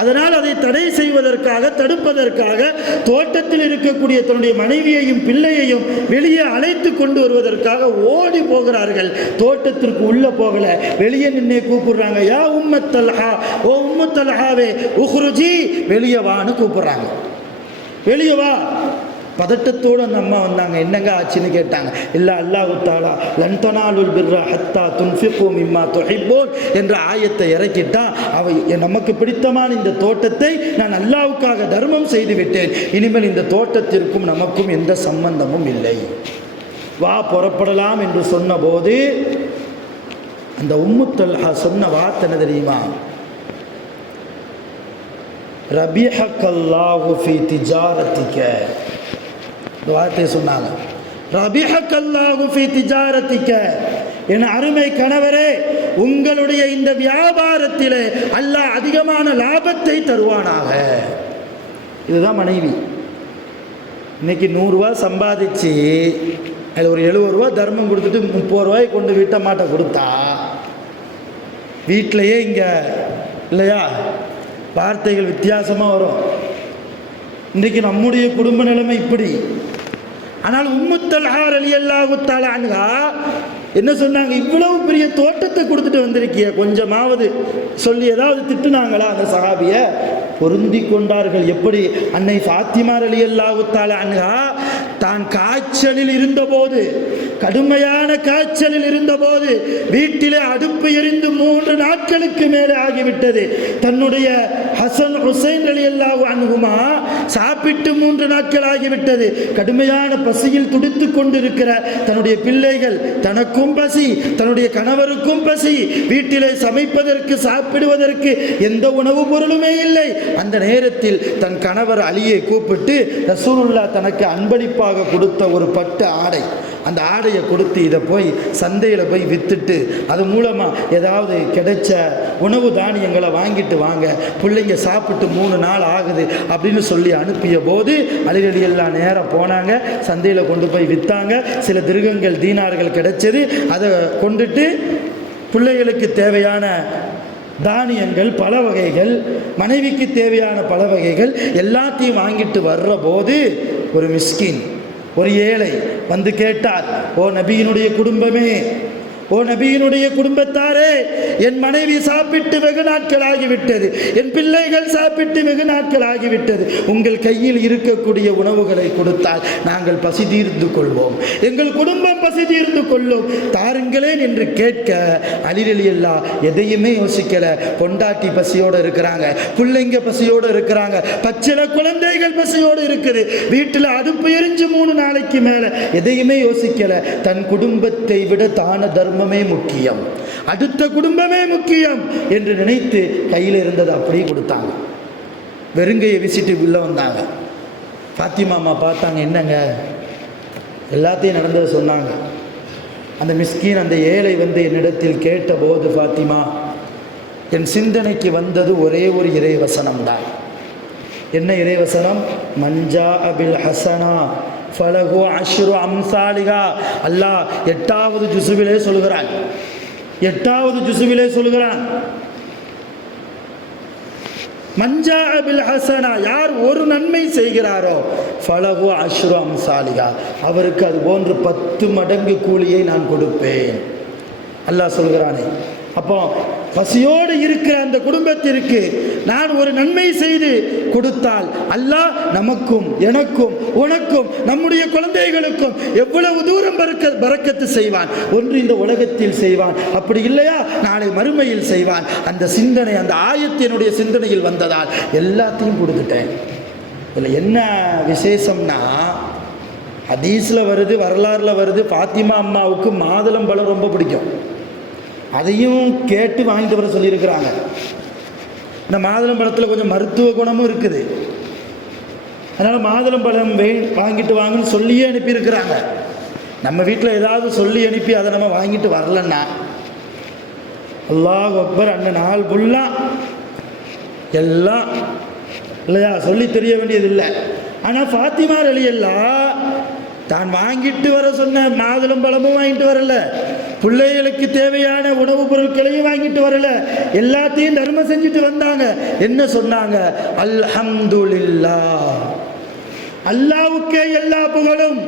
அதனால் அதை தடை செய்வதற்காக, தடுப்பதற்காக தோட்டத்தில் இருக்கக்கூடிய தன்னுடைய மனைவியையும் பிள்ளையையும் வெளியே அழைத்து கொண்டு வருவதற்காக ஓடி போகிறார்கள். தோட்டத்திற்கு உள்ள போகல, வெளியே நின்னே கூப்பிடுறாங்க, யா உம்மத் தல்ஹா, ஓ உம்மு தல்ஹாவே உஹ்ருஜி, வெளியே வான்னு கூப்பிடுறாங்க. வெளியே வா. பதட்டத்தோடு அந்த அம்மா வந்தாங்க. என்னங்க ஆச்சுன்னு கேட்டாங்க. இல்லை, அல்லாஹு தஆலா லன் தனாலுல் பிர்ர ஹத்தா துன்ஃபிகு மிம்மா துஹிப்பூன் என்ற ஆயத்தை இறக்கிட்டா, நமக்கு பிடித்தமான இந்த தோட்டத்தை நான் அல்லாஹ்வுக்காக தர்மம் செய்து விட்டேன். இனிமேல் இந்த தோட்டத்திற்கும் நமக்கும் எந்த சம்பந்தமும் இல்லை. வா புறப்படலாம் என்று சொன்னபோது அந்த உம்மு தல்ஹா சொன்ன வார்த்தை என்ன தெரியுமா? ரபிஹக்கல்லாஹு ஃபீ திஜாரத்திக. இந்த வார்த்தையை சொன்னாங்க. ரபிஹக்கல்லாஹு ஃபீ திஜாரத்திக, என் அருமை கணவரே, உங்களுடைய இந்த வியாபாரத்திலே அல்லாஹ் அதிகமான லாபத்தை தருவானாக. இதுதான் மனைவி. இன்னைக்கு 100 ரூபா சம்பாதிச்சு அதில் ஒரு 70 ரூபா தர்மம் கொடுத்துட்டு 30 ரூபாய் கொண்டு வீட்டை மாட்ட கொடுத்தா வீட்டிலையே இங்கே இல்லையா வார்த்தைகள் வித்தியாசமாக வரும். இன்றைக்கு நம்முடைய குடும்ப நிலைமை இப்படி. ஆனால் உம்மு தல்ஹா ரலியல்லாஹு தஆலா அன்ஹா என்ன சொன்னாங்க? இவ்வளவு பெரிய தோட்டத்தை கொடுத்துட்டு வந்திருக்கிய, கொஞ்சமாவது சொல்லி ஏதாவது திட்டுனாங்களா அந்த சஹாபிய? பொருந்தி கொண்டார்கள். எப்படி? அன்னை ஃபாத்திமா ரலியல்லாஹு தஆலா அன்ஹா தான் காய்ச்சலில் இருந்தபோது, கடுமையான காய்ச்சலில் இருந்தபோது, வீட்டிலே அடுப்பு எரிந்து 3 நாட்களுக்கு மேலே ஆகிவிட்டது. தன்னுடைய ஹசன் ஹுசைன் ரலியல்லாஹு அன்ஹுமா சாப்பிட்டு 3 நாட்கள் ஆகிவிட்டது. கடுமையான பசியில் துடித்து கொண்டிருக்கிற தன்னுடைய பிள்ளைகள், தனக்கும் பசி, தன்னுடைய கணவருக்கும் பசி, வீட்டிலே சமைப்பதற்கு சாப்பிடுவதற்கு எந்த உணவு பொருளுமே இல்லை. அந்த நேரத்தில் தன் கணவர் அலியை கூப்பிட்டு ரசூலுல்லாஹ் தனக்கு அன்பளிப்பாக கொடுத்த ஒரு பட்டு ஆடை, அந்த ஆடையை கொடுத்து இதை போய் சந்தையில் போய் விற்றுட்டு அது மூலமாக ஏதாவது கிடைச்ச உணவு தானியங்களை வாங்கிட்டு வாங்க, பிள்ளைங்க சாப்பிட்டு 3 நாள் ஆகுது அப்படின்னு சொல்லி அனுப்பிய போது அலிரலியல்லாஹு நேரம் போனாங்க. சந்தையில் கொண்டு போய் விற்றாங்க. சில திருகங்கள் தீனார்கள் கிடைச்சது. அதை கொண்டுட்டு பிள்ளைகளுக்கு தேவையான தானியங்கள், பல வகைகள், மனைவிக்கு தேவையான பல வகைகள் எல்லாத்தையும் வாங்கிட்டு வர்ற போது ஒரு மிஸ்கின், ஒரு ஏழை வந்து கேட்டார், ஓ நபியினுடைய குடும்பமே, ஓ நபியினுடைய குடும்பத்தாரே, என் மனைவி சாப்பிட்டு வெகு நாட்கள் ஆகிவிட்டது, என் பிள்ளைகள் சாப்பிட்டு வெகு நாட்கள் ஆகிவிட்டது, உங்கள் கையில் இருக்கக்கூடிய உணவுகளை கொடுத்தால் நாங்கள் பசி தீர்ந்து கொள்வோம், எங்கள் குடும்பம் பசி தீர்ந்து கொள்ளும், தாருங்களேன் என்று கேட்க அலி ரலியல்லாஹு எதையுமே யோசிக்கல. பொண்டாட்டி பசியோடு இருக்கிறாங்க, பிள்ளைங்க பசியோடு இருக்கிறாங்க, பச்சில குழந்தைகள் பசியோடு இருக்குது, வீட்டில் அடுப்பு எரிஞ்சு 3 நாளைக்கு மேலே எதையுமே யோசிக்கல. தன் குடும்பத்தை விட தான தர்மமே முக்கியம், அடுத்த குடும்பமே முக்கியம் என்று நினைத்து கையில் இருந்ததை அப்படியே கொடுத்தாங்க. வெறுங்கையை வீசிட்டு உள்ள வந்தாங்க. ஃபாத்திமா அம்மா பார்த்தாங்க. என்னங்க? எல்லாத்தையும் நடந்ததை சொன்னாங்க. அந்த மிஸ்கீன், அந்த ஏழை வந்து என்னிடத்தில் கேட்டபோது, ஃபாத்திமா, என் சிந்தனைக்கு வந்தது ஒரே ஒரு இறைவசனம் தான். என்ன இறைவசனம்? மஞ்சா அபில் ஹசனா ஃபலஹு அஷ்ரு அம்சாலிஹா. அல்லாஹ் 8வது ஜுஸுவிலே சொல்கிறான், 8வது ஜுஸுவிலே சொல்கிறான், மஞ்சா அபில் ஹசனா, யார் ஒரு நன்மை செய்கிறாரோ ஃபலஹு அஷ்ரு அம்சாலிஹா, அவருக்கு அது போன்று 10 மடங்கு கூலியை நான் கொடுப்பேன். அல்லாஹ் சொல்கிறானே. அப்போ பசியோடு இருக்கிற அந்த குடும்பத்திற்கு நான் ஒரு நன்மை செய்து கொடுத்தால் அல்லாஹ் நமக்கும், எனக்கும், உனக்கும், நம்முடைய குழந்தைகளுக்கும் எவ்வளவு தூரம் பரக்கத்து செய்வான். ஒன்று இந்த உலகத்தில் செய்வான், அப்படி இல்லையா நாளை மறுமையில் செய்வான். அந்த சிந்தனை, அந்த ஆயத்தினுடைய சிந்தனையில் வந்ததால் எல்லாத்தையும் கொடுத்துட்டேன். இதில் என்ன விசேஷம்னா, ஹதீஸில் வருது, வரலாறில் வருது, ஃபாத்திமா அம்மாவுக்கு மாதுளம்பழம் ரொம்ப பிடிக்கும். அதையும் கேட்டு வாங்கிட்டு வர சொல்லியிருக்கிறாங்க. இந்த மாதுளம்பழத்தில் கொஞ்சம் மருத்துவ குணமும் இருக்குது. அதனால் மாதுளம்பழம் வாங்கிட்டு வாங்கன்னு சொல்லியே அனுப்பியிருக்கிறாங்க. நம்ம வீட்டில் ஏதாவது சொல்லி அனுப்பி அதை நம்ம வாங்கிட்டு வரலன்னா, அல்லாஹ் அக்பர், அந்த நாள் ஃபுல்லாக எல்லாம் இல்லையா சொல்லி தெரிய வேண்டியதில்லை. ஆனால் ஃபாத்திமா ரலியல்லாஹு தான் வாங்கிட்டு வர சொன்ன மாதுளம்பழமும் வாங்கிட்டு வரல, பிள்ளைகளுக்கு தேவையான உணவுப் பொருட்களையும் வாங்கிட்டு வரல, எல்லாத்தையும் தர்மம் செஞ்சுட்டு வந்தாங்க. என்ன சொன்னாங்க? அல்ஹம்துலில்லாஹ், அல்லாஹ்வுக்கே எல்லா புகழும்.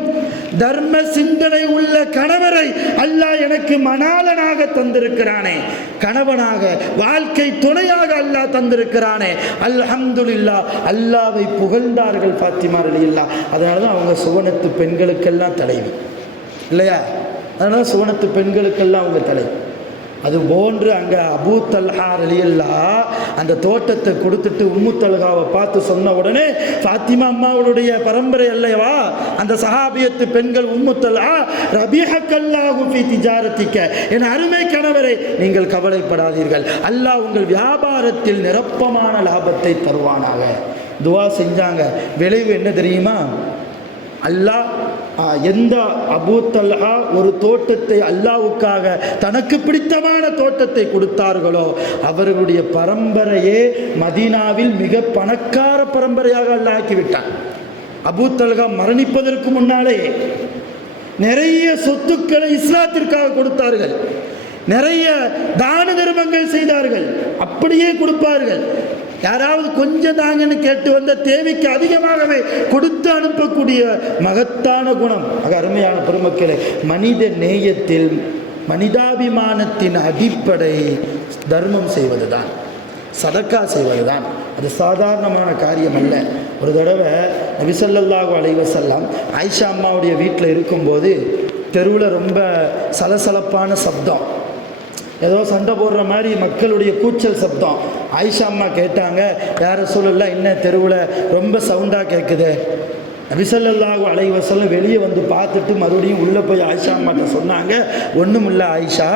தர்ம சிந்தனை உள்ள கணவரை அல்லாஹ் எனக்கு மணாளனாக தந்திருக்கிறானே, கணவனாக வாழ்க்கை துணையாக அல்லாஹ் தந்திருக்கிறானே, அல்ஹம்துலில்லாஹ். அல்லாஹ்வை புகழ்ந்தார்கள் ஃபாத்திமா ரலியல்லாஹ். அதனால தான் அவங்க சுவனத்து பெண்களுக்கெல்லாம் தலைவி இல்லையா? அதனால சுவனத்து பெண்களுக்கெல்லாம் அவங்க தலைவி. அது போன்று அங்கே அபூ தல்ஹா ரலியல்லாஹ் அந்த தோட்டத்தை கொடுத்துட்டு உம்மு தல்ஹாவை பார்த்து சொன்ன உடனே, ஃபாத்திமா அம்மாவுடைய பரம்பரை அல்லவா அந்த சஹாபியத்து பெண்கள், உம்மு தல்ஹா, ரபிஹக்கல்லாஹு ஃபீ திஜாரத்திக்க, என் அருமை கணவரை நீங்கள் கவலைப்படாதீர்கள், அல்லாஹ் உங்கள் வியாபாரத்தில் நிரப்பமான லாபத்தை தருவானாக துவா செஞ்சாங்க. விளைவு என்ன தெரியுமா? அல்லாஹ் எந்த அபூ தல்ஹா ஒரு தோட்டத்தை அல்லாஹ்வுக்காக தனக்கு பிடித்தமான தோட்டத்தை கொடுத்தார்களோ அவர்களுடைய பரம்பரையே மதீனாவில் மிக பணக்கார பரம்பரையாக அல்லாஹ் ஆக்கிவிட்டான். அபூ தல்ஹா மரணிப்பதற்கு முன்னாலே நிறைய சொத்துக்களை இஸ்லாத்திற்காக கொடுத்தார்கள், நிறைய தான தர்மங்கள் செய்தார்கள், அப்படியே கொடுப்பார்கள். யாராவது கொஞ்சம் தாங்கன்னு கேட்டு வந்த தேவைக்கு அதிகமாகவே கொடுத்து அனுப்பக்கூடிய மகத்தான குணம். அருமையான பெருமக்களே, மனித நேயத்தில் மனிதாபிமானத்தின் அடிப்படை தர்மம் செய்வதுதான், சதக்கா செய்வதுதான். அது சாதாரணமான காரியம் அல்ல. ஒரு தடவை நபி ஸல்லல்லாஹு அலைஹி வஸல்லம் ஆயிஷா அம்மாவுடைய வீட்டில் இருக்கும்போது தெருவில் ரொம்ப சலசலப்பான சப்தம், ஏதோ சண்டை போடுற மாதிரி மக்களுடைய கூச்சல் சப்தம். ஆயிஷா அம்மா கேட்டாங்க, யார் ரசூலல்லாஹ் என்ன தெருவில் ரொம்ப சவுண்டாக கேட்குது? நபி ஸல்லல்லாஹு அலைஹி வஸல்லம் வெளியே வந்து பார்த்துட்டு மறுபடியும் உள்ளே போய் ஆயிஷா அம்மாட்ட சொன்னாங்க, ஒன்றும் இல்லை ஆயிஷா,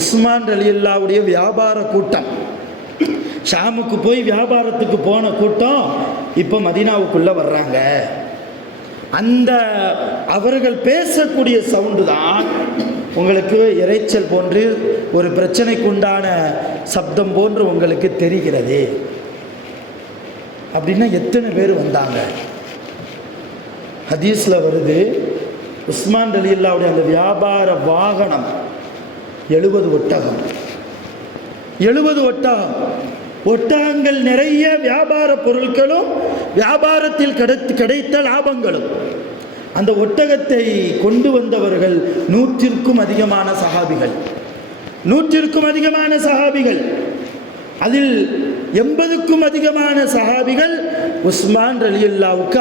உஸ்மான் ரலியல்லாஹுடைய வியாபார கூட்டம், ஷாமுக்கு போய் வியாபாரத்துக்கு போன கூட்டம் இப்போ மதீனாவுக்குள்ளே வர்றாங்க. அந்த அவர்கள் பேசக்கூடிய சவுண்டு தான் உங்களுக்கு இரைச்சல் போன்று ஒரு பிரச்சனைக்கு உண்டான சப்தம் போன்று உங்களுக்கு தெரிகிறது. அப்படின்னா எத்தனை பேர் வந்தாங்க? ஹதீஸில் வருது, உஸ்மான் ரலியல்லாஹுடைய அந்த வியாபார வாகனம் 70 ஒட்டகம், 70 ஒட்டகம், ஒட்டகங்கள் நிறைய வியாபார பொருட்களும் வியாபாரத்தில் கிடைத்த லாபங்களும். அந்த ஒட்டகத்தை கொண்டு வந்தவர்கள் 100க்கும் அதிகமான சஹாபிகள், 100க்கும் அதிகமான சஹாபிகள். அதில் 80க்கும் அதிகமான சஹாபிகள் உஸ்மான் ரலியல்லாஹுவுக்கு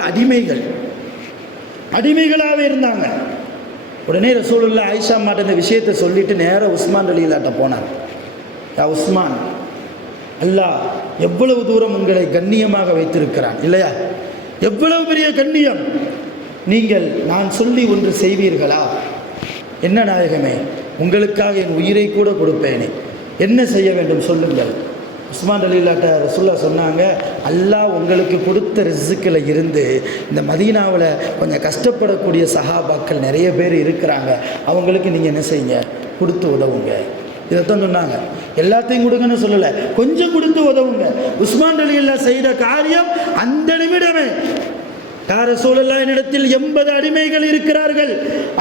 அடிமைகளாக இருந்தாங்க. உடனே ரசூலுல்லாஹ் ஆயிஷா அம்மாட்ட இந்த விஷயத்தை சொல்லிட்டு நேராக உஸ்மான் ரலியல்லாஹ்ட்ட போனாங்க. யா உஸ்மான், அல்லாஹ் எவ்வளவு தூரம் உங்களை கண்ணியமாக வைத்திருக்கிறான் இல்லையா? எவ்வளவு பெரிய கண்ணியம்! நீங்கள் நான் சொல்லி ஒன்று செய்வீர்களா? என்ன நாயகமே, உங்களுக்காக என் உயிரை கூட கொடுப்பேனே, என்ன செய்ய வேண்டும் சொல்லுங்கள். உஸ்மான் ரலியல்லாஹு ரசூலுல்லாஹ் சொன்னாங்க, அல்லாஹ் உங்களுக்கு கொடுத்த ரிஸ்கில் இருந்து இந்த மதீனாவில் கொஞ்சம் கஷ்டப்படக்கூடிய சஹாபாக்கள் நிறைய பேர் இருக்கிறாங்க, அவங்களுக்கு நீங்கள் என்ன செய்யுங்க, கொடுத்து உதவுங்க. இதைத்தான் சொன்னாங்க. எல்லாத்தையும் கொடுங்கன்னு சொல்லலை, கொஞ்சம் கொடுத்து உதவுங்க. உஸ்மான் ரலியல்லாஹு செய்த காரியம் அந்த நிமிடமே, யா ரசூலல்லாஹ் என்னிடத்தில் 80 அடிமைகள் இருக்கிறார்கள்,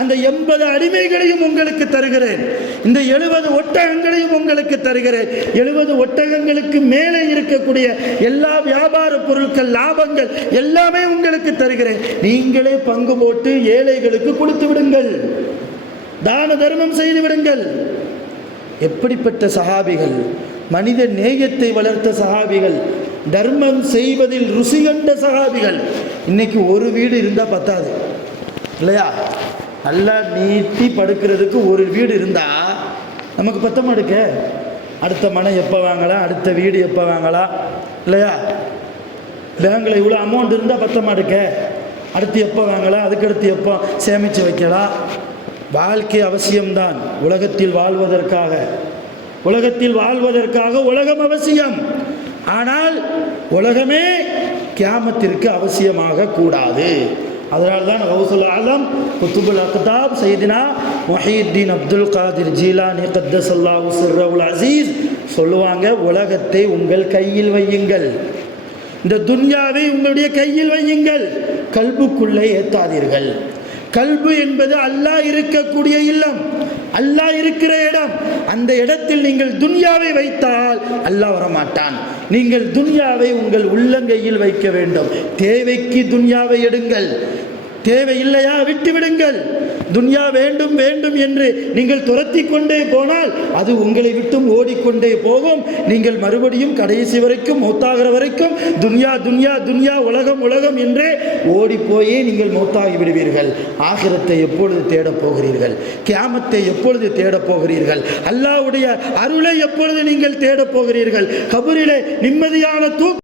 அந்த 80 அடிமைகளையும் உங்களுக்கு தருகிறேன், இந்த 70 ஒட்டகங்களையும் உங்களுக்கு தருகிறேன், 70 ஒட்டகங்களுக்கு மேலே இருக்கக்கூடிய எல்லா வியாபார பொருட்கள் லாபங்கள் எல்லாமே உங்களுக்கு தருகிறேன், நீங்களே பங்கு போட்டு ஏழைகளுக்கு கொடுத்து விடுங்கள், தான தர்மம் செய்து விடுங்கள். எப்படிப்பட்ட சஹாபிகள்! மனித நேயத்தை வளர்த்த சஹாபிகள், தர்மம் செய்வதில் ருசி கண்ட சஹாபிகள். இன்னைக்கு ஒரு வீடு இருந்தால் பத்தாது இல்லையா? நல்லா நீட்டி படுக்கிறதுக்கு ஒரு வீடு இருந்தால் நமக்கு பத்த மாட்டுக்க. அடுத்த மனை எப்போ வாங்கலாம், அடுத்த வீடு எப்போ வாங்கலாம் இல்லையா? பேங்கில் இவ்வளோ அமௌண்ட் இருந்தால் பத்த மாட்டுக்க, அடுத்து எப்போ வாங்கலாம், அதுக்கடுத்து எப்போ சேமித்து வைக்கலாம். வாழ்க்கை அவசியம்தான், உலகத்தில் வாழ்வதற்காக உலகம் அவசியம். ஆனால் உலகமே கியாமத்திற்கு அவசியமாக கூடாது. அதனால்தான் கௌசுல் ஆலம் குத்துபுல் அக்தாப் சையதினா முஹியுத்தீன் அப்துல் காதிர் ஜீலானி கத்தஸல்லாஹு சிர்ரஹுல் அஸீஸ் சொல்லுவாங்க, உலகத்தை உங்கள் கையில் வையுங்கள், இந்த துன்யாவை உங்களுடைய கையில் வையுங்கள், கல்புக்குள்ளே ஏற்றாதீர்கள். கல்பு என்பது அல்லாஹ் இருக்கக்கூடிய இல்லம். அல்லாஹ் இருக்கிற இடம். அந்த இடத்தில் நீங்கள் துன்யாவை வைத்தால் அல்லாஹ் வரமாட்டான். நீங்கள் துன்யாவை உங்கள் உள்ளங்கையில் வைக்க வேண்டும். தேவைக்கு துன்யாவை எடுங்கள், தேவை இல்லையா விட்டு விடுங்கள். துன்யா வேண்டும் வேண்டும் என்று நீங்கள் துரத்தி கொண்டே போனால் அது உங்களை விட்டும் ஓடிக்கொண்டே போகும். நீங்கள் மறுபடியும் கடைசி வரைக்கும் மௌத்தாகிற வரைக்கும் துன்யா துன்யா துன்யா உலகம் உலகம் என்றே ஓடிப்போயே நீங்கள் மௌத்தாகி விடுவீர்கள். ஆகிரத்தை எப்பொழுது தேடப் போகிறீர்கள்? கியாமத்தை எப்பொழுது தேடப் போகிறீர்கள்? அல்லாஹ்வுடைய அருளை எப்பொழுது நீங்கள் தேடப் போகிறீர்கள்? கபரிலே நிம்மதியான தூக்கம்